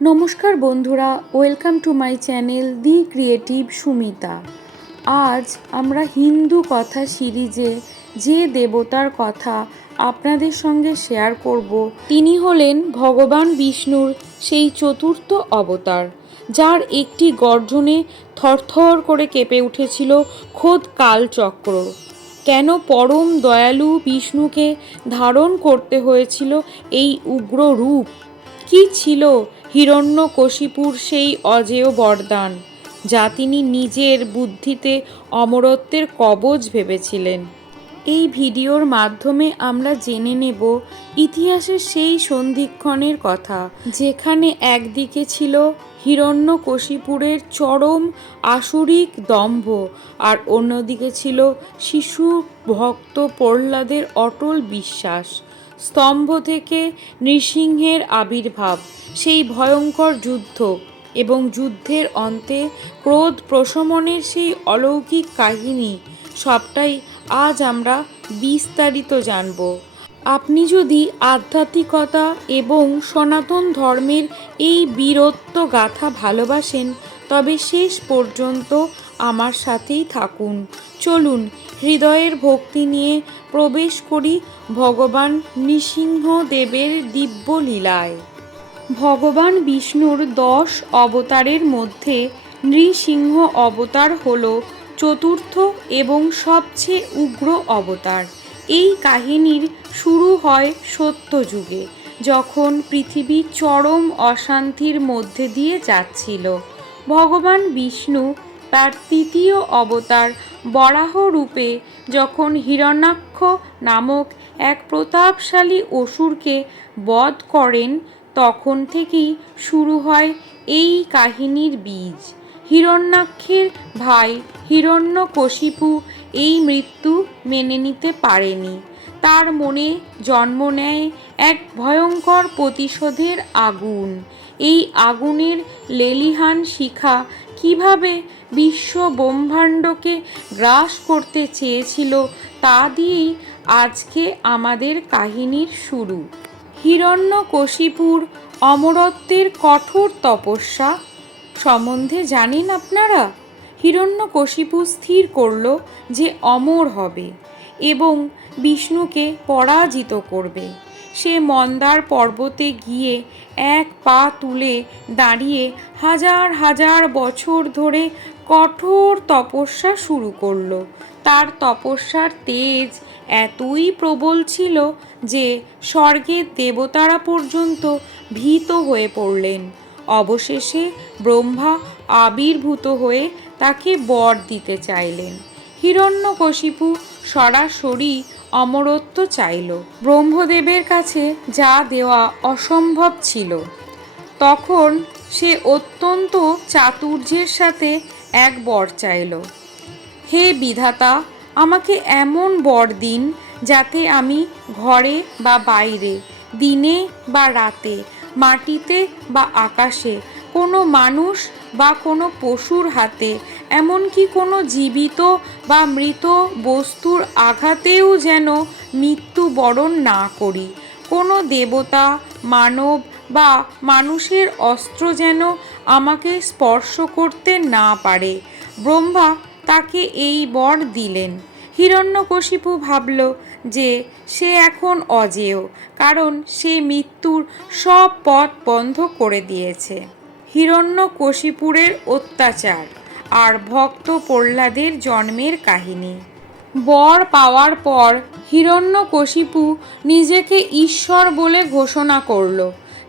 নমস্কার বন্ধুরা, welcome to my channel the creative Sumita. আজ আমরা হিন্দু কথা সিরিজে যে দেবতার কথা আপনাদের সঙ্গে শেয়ার করব, তিনি হলেন ভগবান বিষ্ণুর সেই চতুর্থ অবতার, যার একটি গর্জনে থরথর করে কেঁপে উঠেছিল খোদ কালচক্র। কেন পরম দয়ালু বিষ্ণুকে ধারণ করতে হয়েছিল এই উগ্র রূপ? কি ছিল হিরণ্যকশিপুর সেই অজেয় বরদান, যা তিনি নিজের বুদ্ধিতে অমরত্বের কবচ ভেবেছিলেন? এই ভিডিওর মাধ্যমে আমরা জেনে নেব ইতিহাসের সেই সন্ধিক্ষণের কথা, যেখানে একদিকে ছিল হিরণ্যকশিপুরের চরম আসুরিক দম্ভ, আর অন্যদিকে ছিল শিশু ভক্ত প্রহ্লাদের অটল বিশ্বাস। স্তম্ভ থেকে নৃসিংহের আবির্ভাব, সেই ভয়ঙ্কর যুদ্ধ এবং যুদ্ধের অন্তে ক্রোধ প্রশমনের সেই অলৌকিক কাহিনী, সবটাই আজ আমরা বিস্তারিত জানব। আপনি যদি আধ্যাত্মিকতা এবং সনাতন ধর্মের এই বীরত্ব গাথা ভালোবাসেন, তবে শেষ পর্যন্ত আমার সাথেই থাকুন। চলুন হৃদয়ের ভক্তি নিয়ে প্রবেশ করি ভগবান নৃসিংহদেবের দিব্য লীলায়। ভগবান বিষ্ণুর 10 অবতারের মধ্যে নৃসিংহ অবতার হল চতুর্থ এবং সবচেয়ে উগ্র অবতার। এই কাহিনীর শুরু হয় সত্যযুগে, যখন পৃথিবী চরম অশান্তির মধ্যে দিয়ে যাচ্ছিল। ভগবান বিষ্ণু তার তৃতীয় অবতার বরাহ রূপে যখন হিরণ্যাক্ষ নামক এক প্রতাপশালী অসুরকে বধ করেন, তখন থেকেই শুরু হয় এই কাহিনীর বীজ। হিরণ্যাক্ষের ভাই হিরণ্যকশিপু এই মৃত্যু মেনে নিতে পারেনি। তার মনে জন্ম নেয় এক ভয়ঙ্কর প্রতিশোধের আগুন। এই আগুনের লেলিহান শিখা কিভাবে বিশ্ব ব্রহ্মাণ্ডকে গ্রাস করতে চেয়েছিল, তা দিয়েই আজকে আমাদের কাহিনীর শুরু। হিরণ্যকশিপুর অমরত্বের কঠোর তপস্যা সম্বন্ধে জানেন আপনারা? হিরণ্যকশিপু স্থির করল যে অমর হবে এবং বিষ্ণুকে পরাজিত করবে। সে মন্দার পর্বতে গিয়ে এক পা তুলে দাঁড়িয়ে হাজার হাজার বছর ধরে কঠোর তপস্যা শুরু করল। তার তপস্যার তেজ এতই প্রবল ছিল যে স্বর্গের দেবতারা পর্যন্ত ভীত হয়ে পড়লেন। অবশেষে ব্রহ্মা আবির্ভূত হয়ে তাকে বর দিতে চাইলেন। হিরণ্যকশিপু সরাসরি অমরত্ব চাইল। ব্রহ্মদেবের কাছে যা দেওয়া অসম্ভব ছিল। তখন সে অত্যন্ত চাতুর্যের সাথে এক বর চাইল। হে বিধাতা, আমাকে এমন বর দিন যাতে আমি ঘরে বা বাইরে, দিনে বা রাতে, মাটিতে বা আকাশে, কোনো মানুষ বা কোনো পশুর হাতে, এমনকি কোনো জীবিত বা মৃত বস্তুর আঘাতেও যেন মৃত্যুবরণ না করি। কোনো দেবতা, মানব বা মানুষের অস্ত্র যেন আমাকে স্পর্শ করতে না পারে। ব্রহ্মা তাকে এই বর দিলেন। হিরণ্যকশিপু ভাবল যে সে এখন অজেয়, কারণ সে মৃত্যুর সব পথ বন্ধ করে দিয়েছে। হিরণ্যকশিপুরের অত্যাচার আর ভক্ত প্রহ্লাদের জন্মের কাহিনী। বর পাওয়ার পর হিরণ্যকশিপু নিজেকে ঈশ্বর বলে ঘোষণা করল।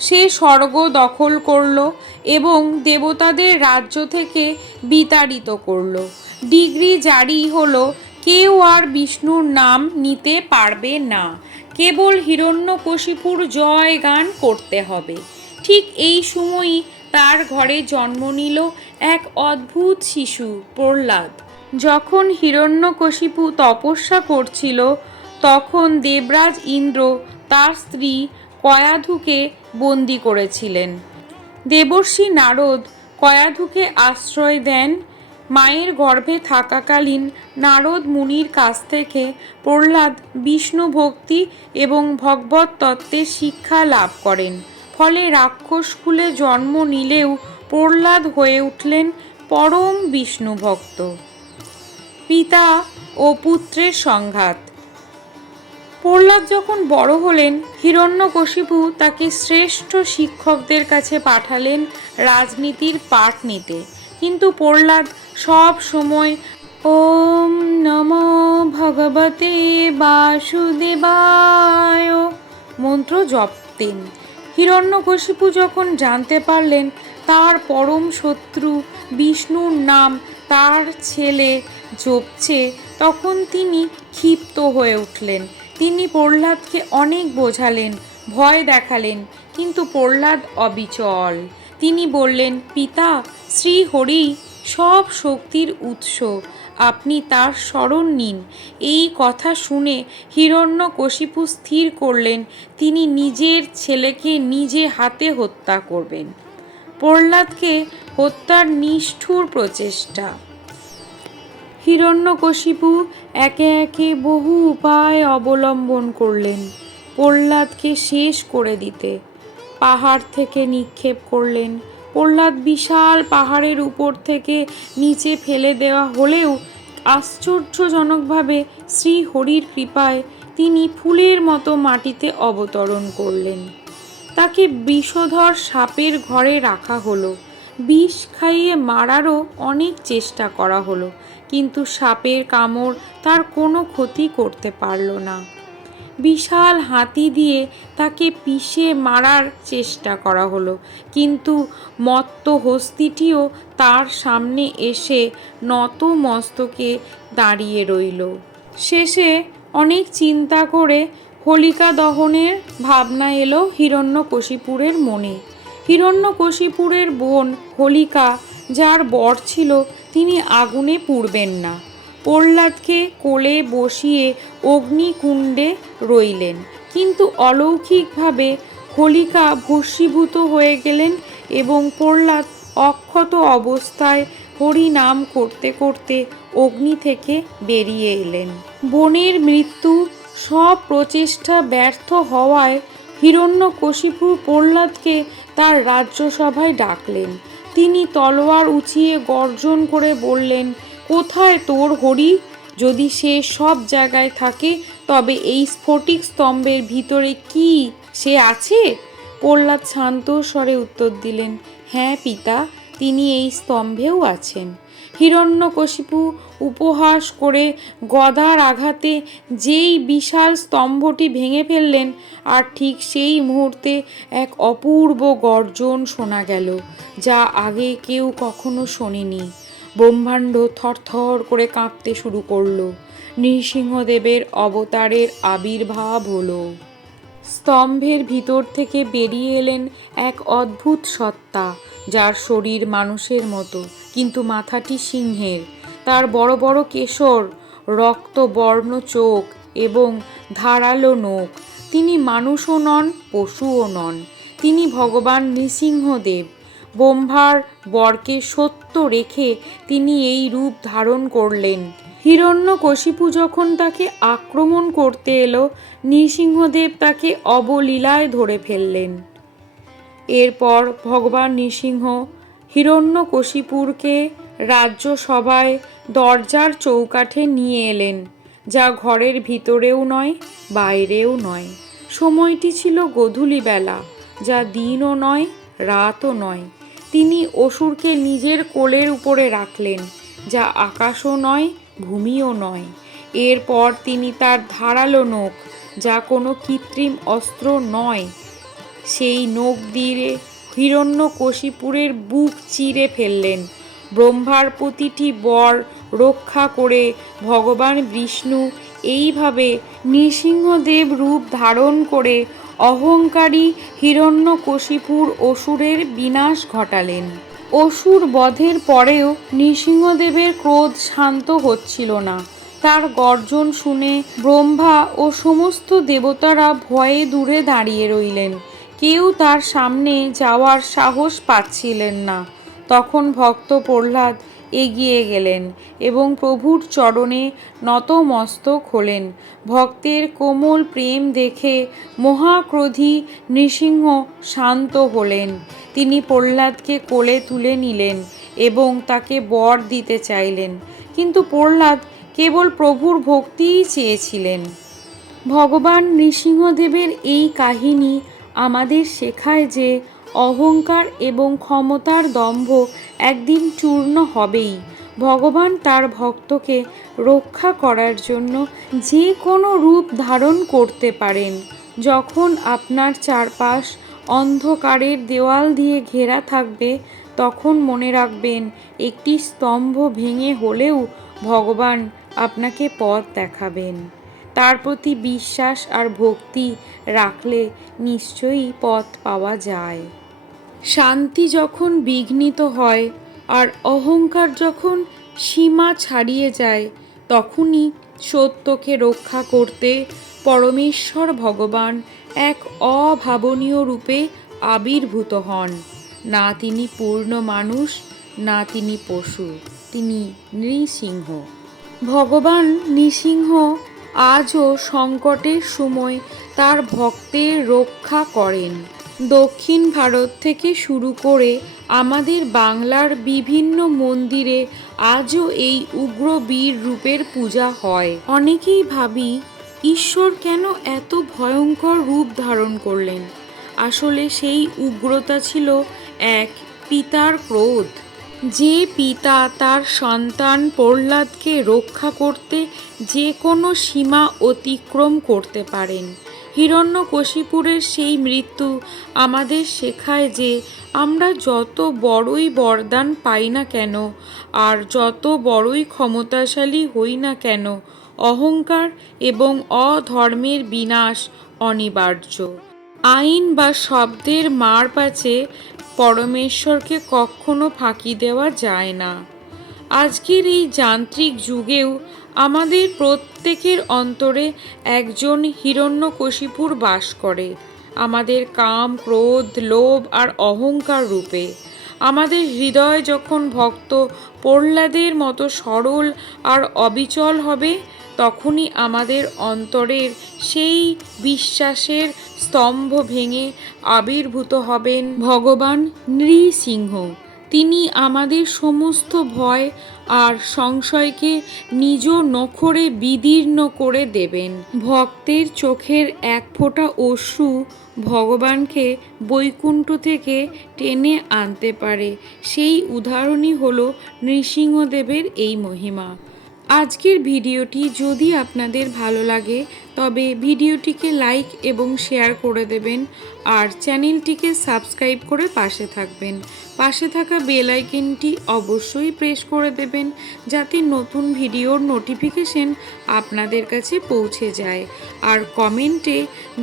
সে স্বর্গ দখল করল এবং দেবতাদের রাজ্য থেকে বিতাড়িত করল। ডিগ্রি জারি হলো, কেউ আর বিষ্ণুর নাম নিতে পারবে না, কেবল হিরণ্যকশিপুর জয় গান করতে হবে। ঠিক এই সময়ই তার ঘরে জন্ম নিল এক অদ্ভুত শিশু, প্রহ্লাদ। যখন হিরণ্যকশিপু তপস্যা করছিল, তখন দেবরাজ ইন্দ্র তার স্ত্রী কয়াধুকে বন্দি করেছিলেন। দেবর্ষি নারদ কয়াধুকে আশ্রয় দেন। মায়ের গর্ভে থাকাকালীন নারদ মুনির কাছ থেকে প্রহ্লাদ বিষ্ণু ভক্তি এবং ভগবত তত্ত্বের শিক্ষা লাভ করেন। ফলে রাক্ষসকুলে জন্ম নিলেও প্রহ্লাদ হয়ে উঠলেন পরম বিষ্ণু ভক্ত। পিতা ও পুত্রের সংঘাত। প্রহ্লাদ যখন বড় হলেন, হিরণ্যকশিপু তাকে শ্রেষ্ঠ শিক্ষকদের কাছে পাঠালেন রাজনীতির পাঠ নিতে। কিন্তু প্রহ্লাদ সব সময় ওম নমো ভগবতে বাসুদেবায় মন্ত্র জপতেন। হিরণ্যকশিপু যখন জানতে পারলেন তার পরম শত্রু বিষ্ণুর নাম তার ছেলে জপছে, তখন তিনি ক্ষিপ্ত হয়ে উঠলেন। তিনি প্রহ্লাদকে অনেক বোঝালেন, ভয় দেখালেন, কিন্তু প্রহ্লাদ অবিচল। তিনি বললেন, পিতা, শ্রী হরি সব শক্তির উৎস, আপনি তার শরণ নিন। এই কথা শুনে হিরণ্যকশিপু স্থির করলেন তিনি নিজের ছেলেকে নিজে হাতে হত্যা করবেন। প্রহ্লাদকে হত্যার নিষ্ঠুর প্রচেষ্টা। হিরণ্যকশিপু একে একে বহু উপায় অবলম্বন করলেন প্রহ্লাদকে শেষ করে দিতে। পাহাড় থেকে নিক্ষেপ করলেন। প্রহ্লাদ বিশাল পাহাড়ের উপর থেকে নিচে ফেলে দেওয়া হলেও আশ্চর্যজনকভাবে শ্রীহরির কৃপায় তিনি ফুলের মতো মাটিতে অবতরণ করলেন। তাকে বিষধর সাপের ঘরে রাখা হলো। বিষ খাইয়ে মারারও অনেক চেষ্টা করা হলো, কিন্তু সাপের কামড় তার কোনো ক্ষতি করতে পারল না। বিশাল হাতি দিয়ে তাকে পিষে মারার চেষ্টা করা হলো, কিন্তু মত্ত হস্তিটিও তার সামনে এসে নত মস্তকে দাঁড়িয়ে রইল। শেষে অনেক চিন্তা করে হোলিকা দহনের ভাবনা এলো হিরণ্যকশিপুরের মনে। হিরণ্যকশিপুরের বোন হোলিকা, যার বর ছিল, তিনি আগুনে পুড়বেন না। প্রহ্লাদকে কোলে বসিয়ে অগ্নিকুণ্ডে রইলেন, কিন্তু অলৌকিকভাবে হোলিকা ভস্মীভূত হয়ে গেলেন এবং প্রহ্লাদ অক্ষত অবস্থায় হরি নাম করতে করতে অগ্নি থেকে বেরিয়ে এলেন। বোনের মৃত্যু, সব প্রচেষ্টা ব্যর্থ হওয়ায় হিরণ্যকশিপু প্রহ্লাদকে তার রাজ্যসভায় ডাকলেন। তিনি তলোয়ার উঁচিয়ে গর্জন করে বললেন, কোথায় তোর হরি? যদি সে সব জায়গায় থাকে, তবে এই স্ফটিক স্তম্ভের ভিতরে কি সে আছে? প্রহ্লাদ শান্ত স্বরে উত্তর দিলেন, হ্যাঁ পিতা, তিনি এই স্তম্ভেও আছেন। হিরণ্যকশিপু উপহাস করে গদার আঘাতে যেই বিশাল স্তম্ভটি ভেঙে ফেললেন, আর ঠিক সেই মুহূর্তে এক অপূর্ব গর্জন শোনা গেল, যা আগে কেউ কখনো শোনেনি। ব্রহ্মাণ্ড থরথর করে কাঁপতে শুরু করলো। নৃসিংহদেবের অবতারের আবির্ভাব হলো। স্তম্ভের ভিতর থেকে বেরিয়ে এলেন এক অদ্ভুত সত্তা, যার শরীর মানুষের মতো, কিন্তু মাথাটি সিংহের। তার বড় বড় কেশর, রক্তবর্ণ চোখ এবং ধারালো নখ। তিনি মানুষও নন, পশুও নন। তিনি ভগবান নৃসিংহদেব। ব্রহ্মার বরকে সত্য রেখে তিনি এই রূপ ধারণ করলেন। হিরণ্যকশিপু যখন তাকে আক্রমণ করতে এলো, নৃসিংহদেব তাকে অবলীলায় ধরে ফেললেন। এরপর ভগবান নৃসিংহ হিরণ্যকশিপুরকে রাজ্যসভায় দরজার চৌকাঠে নিয়ে এলেন, যা ঘরের ভিতরেও নয়, বাইরেও নয়। সময়টি ছিল গোধূলিবেলা, যা দিনও নয়, রাতও নয়। তিনি অসুরকে নিজের কোলের উপরে রাখলেন, যা আকাশও নয়, ভূমিও নয়। এরপর তিনি তার ধারালো নখ, যা কোনো কৃত্রিম অস্ত্র নয়, সেই নখ দিয়ে হিরণ্যকশিপুরের বুক চিরে ফেললেন। ব্রহ্মার প্রতিটি বর রক্ষা করে ভগবান বিষ্ণু এইভাবে নৃসিংহদেব রূপ ধারণ করে অহংকারী হিরণ্যকশিপুর অসুরের বিনাশ ঘটালেন। অসুর বধের পরেও নৃসিংহদেবের ক্রোধ শান্ত হচ্ছিল না। তার গর্জন শুনে ব্রহ্মা ও সমস্ত দেবতারা ভয়ে দূরে দাঁড়িয়ে রইলেন। কেউ তার সামনে যাওয়ার সাহস পাচ্ছিলেন না। তখন ভক্ত প্রহ্লাদ এগিয়ে গেলেন এবং প্রভুর চরণে নতমস্তক হলেন। ভক্তের কোমল প্রেম দেখে মহাক্রোধী নৃসিংহ শান্ত হলেন। তিনি প্রহ্লাদকে কোলে তুলে নিলেন এবং তাকে বর দিতে চাইলেন, কিন্তু প্রহ্লাদ কেবল প্রভুর ভক্তিই চেয়েছিলেন। ভগবান নৃসিংহদেবের এই কাহিনী আমাদের শেখায় যে অহংকার এবং ক্ষমতার দম্ভ একদিন চূর্ণ হবেই। ভগবান তার ভক্তকে রক্ষা করার জন্য যে কোনো রূপ ধারণ করতে পারেন। যখন আপনার চারপাশ অন্ধকারের দেওয়াল দিয়ে ঘেরা থাকবে, তখন মনে রাখবেন একটি স্তম্ভ ভেঙে হলেও ভগবান আপনাকে পথ দেখাবেন। তার প্রতি বিশ্বাস আর ভক্তি রাখলে নিশ্চয়ই পথ পাওয়া যায়। শান্তি যখন বিঘ্নিত হয় আর অহংকার যখন সীমা ছাড়িয়ে যায়, তখনই সত্যকে রক্ষা করতে পরমেশ্বর ভগবান এক অভাবনীয় রূপে আবির্ভূত হন। না তিনি পূর্ণ মানুষ, না তিনি পশু, তিনি নৃসিংহ। ভগবান নৃসিংহ আজও সংকটের সময় তার ভক্তের রক্ষা করেন। দক্ষিণ ভারত থেকে শুরু করে আমাদের বাংলার বিভিন্ন মন্দিরে আজও এই উগ্র বীর রূপের পূজা হয়। অনেকেই ভাবি, ঈশ্বর কেন এত ভয়ঙ্কর রূপ ধারণ করলেন? আসলে সেই উগ্রতা ছিল এক পিতার ক্রোধ। যে পিতা তার সন্তান প্রহ্লাদকে রক্ষা করতে যে কোনো সীমা অতিক্রম করতে পারেন। হিরণ্যকশিপুরের সেই মৃত্যু আমাদের শেখায় যে আমরা যত বড়ই বরদান পাই না কেন আর যত বড়ই ক্ষমতাশালী হই না কেন, অহংকার এবং অধর্মের বিনাশ অনিবার্য। আইন বা শব্দের মারপ্যাঁচে পরমেশ্বরকে কখনো ফাঁকি দেওয়া যায় না। আজকের এই যান্ত্রিক যুগেও আমাদের প্রত্যেকের অন্তরে একজন হিরণ্যকশিপুর বাস করে, আমাদের কাম, ক্রোধ, লোভ আর অহংকার রূপে। আমাদের হৃদয় যখন ভক্ত প্রহ্লাদের মতো সরল আর অবিচল হবে, তখনই আমাদের অন্তরের সেই বিশ্বাসের স্তম্ভ ভেঙে আবির্ভূত হবেন ভগবান নৃসিংহ। তিনি আমাদের সমস্ত ভয় আর সংশয়কে নিজ নখরে বিদীর্ণ করে দেবেন। ভক্তের চোখের এক ফোঁটা অশ্রু ভগবানকে বৈকুণ্ঠ থেকে টেনে আনতে পারে। সেই উদাহরণই হলো নৃসিংহদেবের এই মহিমা। আজকের ভিডিওটি যদি আপনাদের ভালো লাগে তবে ভিডিওটিকে লাইক এবং শেয়ার করে দেবেন আর চ্যানেলটিকে সাবস্ক্রাইব করে পাশে থাকবেন। পাশে থাকা বেল আইকনটি অবশ্যই প্রেস করে দেবেন যাতে নতুন ভিডিওর নোটিফিকেশন আপনাদের কাছে পৌঁছে যায়। আর কমেন্টে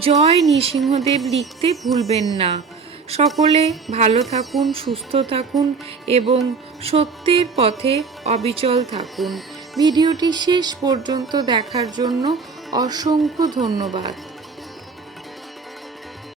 জয় নৃসিংহদেব লিখতে ভুলবেন না। সকলে ভালো থাকুন, সুস্থ থাকুন এবং সত্যের পথে অবিচল থাকুন। ভিডিওটি শেষ পর্যন্ত দেখার জন্য অসংখ্য ধন্যবাদ।